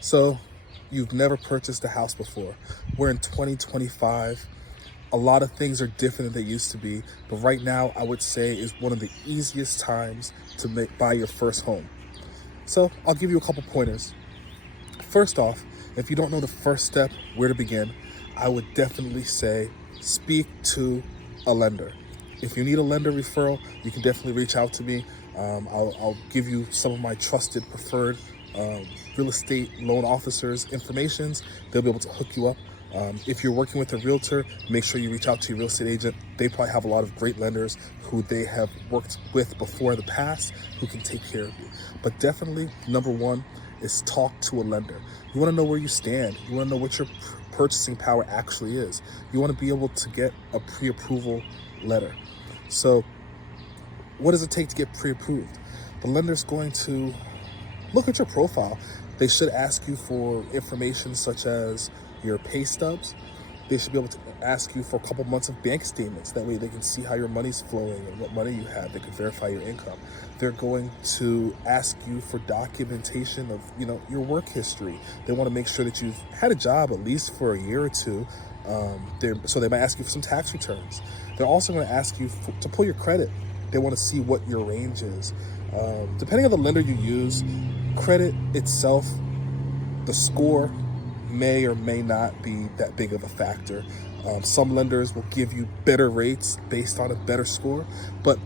So you've never purchased a house before. We're in 2025. A lot of things are different than they used to be, but right now I would say is one of the easiest times to buy your first home. So I'll give you a couple pointers. First off, if you don't know the first step, where to begin, I would definitely say speak to a lender. If you need a lender referral, you can definitely reach out to me. I'll give you some of my trusted, preferred real estate loan officers' informations. They'll be able to hook you up. If you're working with a realtor, make sure you reach out to your real estate agent. They probably have a lot of great lenders who they have worked with before in the past who can take care of you. But definitely, number one is talk to a lender. You want to know where you stand. You want to know what your purchasing power actually is. You want to be able to get a pre-approval letter. So what does it take to get pre-approved? The lender's going to look at your profile. They should ask you for information such as your pay stubs. They should be able to ask you for a couple months of bank statements. That way they can see how your money's flowing and what money you have. They can verify your income. They're going to ask you for documentation of, your work history. They want to make sure that you've had a job at least for a year or two. So they might ask you for some tax returns. They're also going to ask you to pull your credit. They want to see what your range is. Depending on the lender you use, credit itself, the score may or may not be that big of a factor. Some lenders will give you better rates based on a better score, but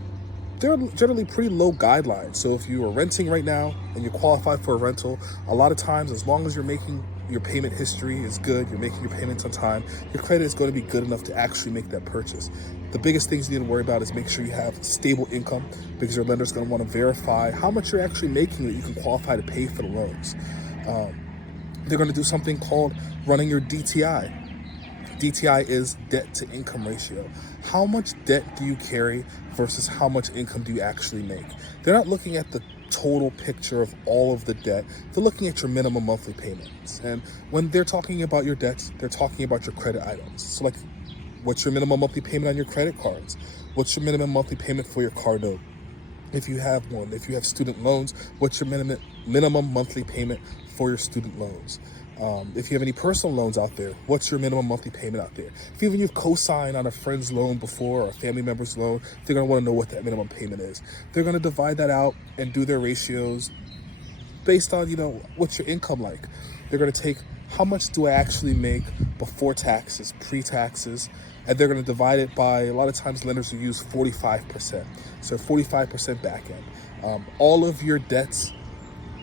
they're generally pretty low guidelines. So if you are renting right now and you qualify for a rental, a lot of times, as long as you're making your payment history is good, you're making your payments on time, your credit is going to be good enough to actually make that purchase. The biggest things you need to worry about is make sure you have stable income, because your lender's going to want to verify how much you're actually making that you can qualify to pay for the loans. They're going to do something called running your DTI. DTI is debt to income ratio. How much debt do you carry versus how much income do you actually make? They're not looking at the total picture of all of the debt. They're looking at your minimum monthly payments. And when they're talking about your debts, they're talking about your credit items. So like, what's your minimum monthly payment on your credit cards? What's your minimum monthly payment for your car note? If you have one, if you have student loans, what's your minimum monthly payment for your student loans? If you have any personal loans out there, what's your minimum monthly payment out there? If even you've co-signed on a friend's loan before or a family member's loan, they're going to want to know what that minimum payment is. They're going to divide that out and do their ratios based on, what's your income like. They're going to take how much do I actually make before taxes, pre-taxes, and they're going to divide it by, a lot of times lenders will use 45%. So 45% back end. All of your debts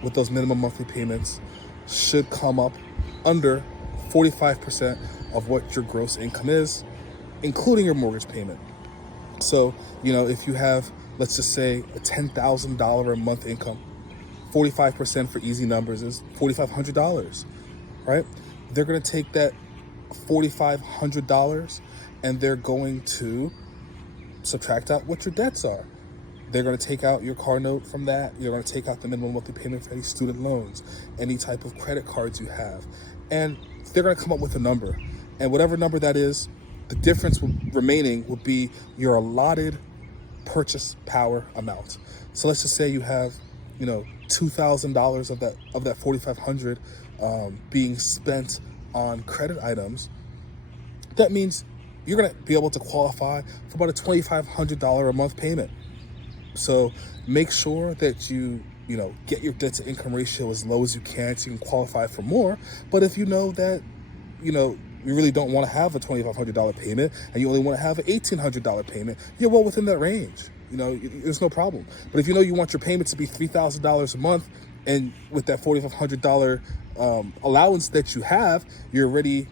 with those minimum monthly payments should come up under 45% of what your gross income is, including your mortgage payment. So, if you have, let's just say, a $10,000 a month income, 45% for easy numbers is $4,500, right? They're going to take that $4,500 and they're going to subtract out what your debts are. They're going to take out your car note from that. You're going to take out the minimum monthly payment for any student loans, any type of credit cards you have. And they're going to come up with a number. And whatever number that is, the difference remaining will be your allotted purchase power amount. So let's just say you have, $2,000 of that $4,500 being spent on credit items. That means you're going to be able to qualify for about a $2,500 a month payment. So make sure that you get your debt to income ratio as low as you can so you can qualify for more. But if you know that, you really don't want to have a $2,500 payment and you only want to have an $1,800 payment, you're well within that range. There's no problem. But if you want your payment to be $3,000 a month, and with that $4,500 allowance that you have, you're already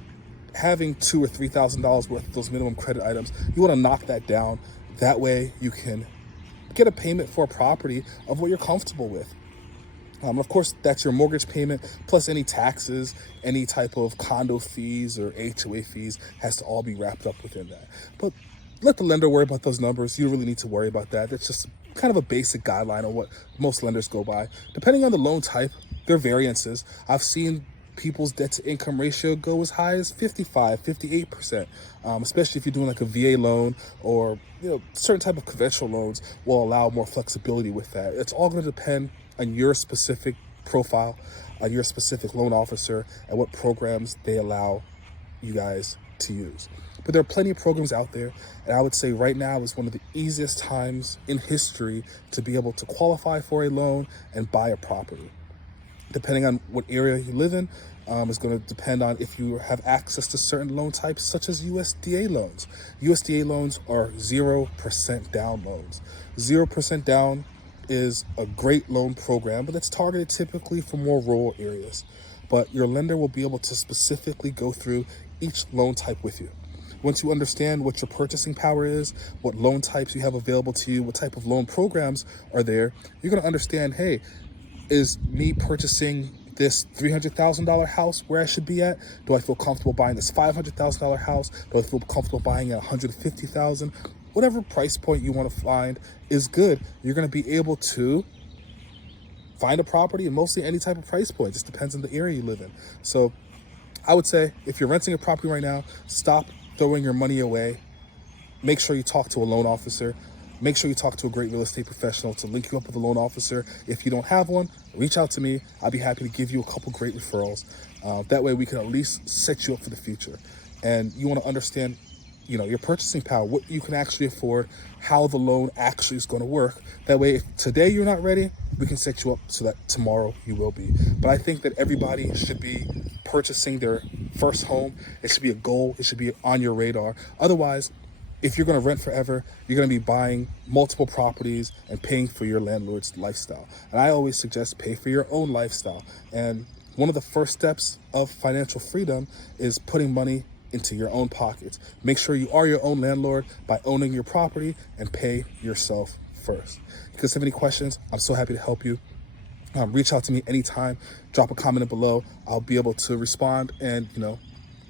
having $2,000 or $3,000 worth of those minimum credit items. You want to knock that down. That way you can get a payment for a property of what you're comfortable with. Of course, that's your mortgage payment, plus any taxes, any type of condo fees or HOA fees has to all be wrapped up within that. But let the lender worry about those numbers. You don't really need to worry about that. That's just kind of a basic guideline on what most lenders go by. Depending on the loan type, there are variances. I've seen people's debt to income ratio go as high as 55, 58%, especially if you're doing like a VA loan or, certain type of conventional loans will allow more flexibility with that. It's all going to depend on your specific profile on your specific loan officer and what programs they allow you guys to use. But there are plenty of programs out there, and I would say right now is one of the easiest times in history to be able to qualify for a loan and buy a property. Depending on what area you live in, is going to depend on if you have access to certain loan types, such as USDA loans. USDA loans are 0% down loans. 0% down is a great loan program, but it's targeted typically for more rural areas. But your lender will be able to specifically go through each loan type with you. Once you understand what your purchasing power is, what loan types you have available to you, what type of loan programs are there, you're going to understand, hey, is me purchasing this $300,000 house where I should be at? Do I feel comfortable buying this $500,000 house? Do I feel comfortable buying at $150,000? Whatever price point you want to find is good. You're going to be able to find a property in mostly any type of price point. It just depends on the area you live in. So I would say if you're renting a property right now, stop throwing your money away. Make sure you talk to a loan officer. Make sure you talk to a great real estate professional to link you up with a loan officer. If you don't have one, reach out to me. I'll be happy to give you a couple great referrals. That way we can at least set you up for the future. And you want to understand, your purchasing power, what you can actually afford, how the loan actually is going to work. That way, if today you're not ready, we can set you up so that tomorrow you will be. But I think that everybody should be purchasing their first home. It should be a goal. It should be on your radar. Otherwise, if you're going to rent forever, you're going to be buying multiple properties and paying for your landlord's lifestyle. And I always suggest pay for your own lifestyle. And one of the first steps of financial freedom is putting money into your own pockets. Make sure you are your own landlord by owning your property and pay yourself first. If you guys have any questions, I'm so happy to help you. Reach out to me anytime. Drop a comment below. I'll be able to respond and,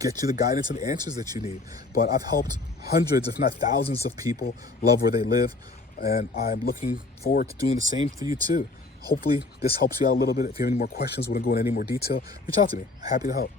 get you the guidance and the answers that you need. But I've helped hundreds, if not thousands of people love where they live. And I'm looking forward to doing the same for you too. Hopefully this helps you out a little bit. If you have any more questions, want to go into any more detail, reach out to me. Happy to help.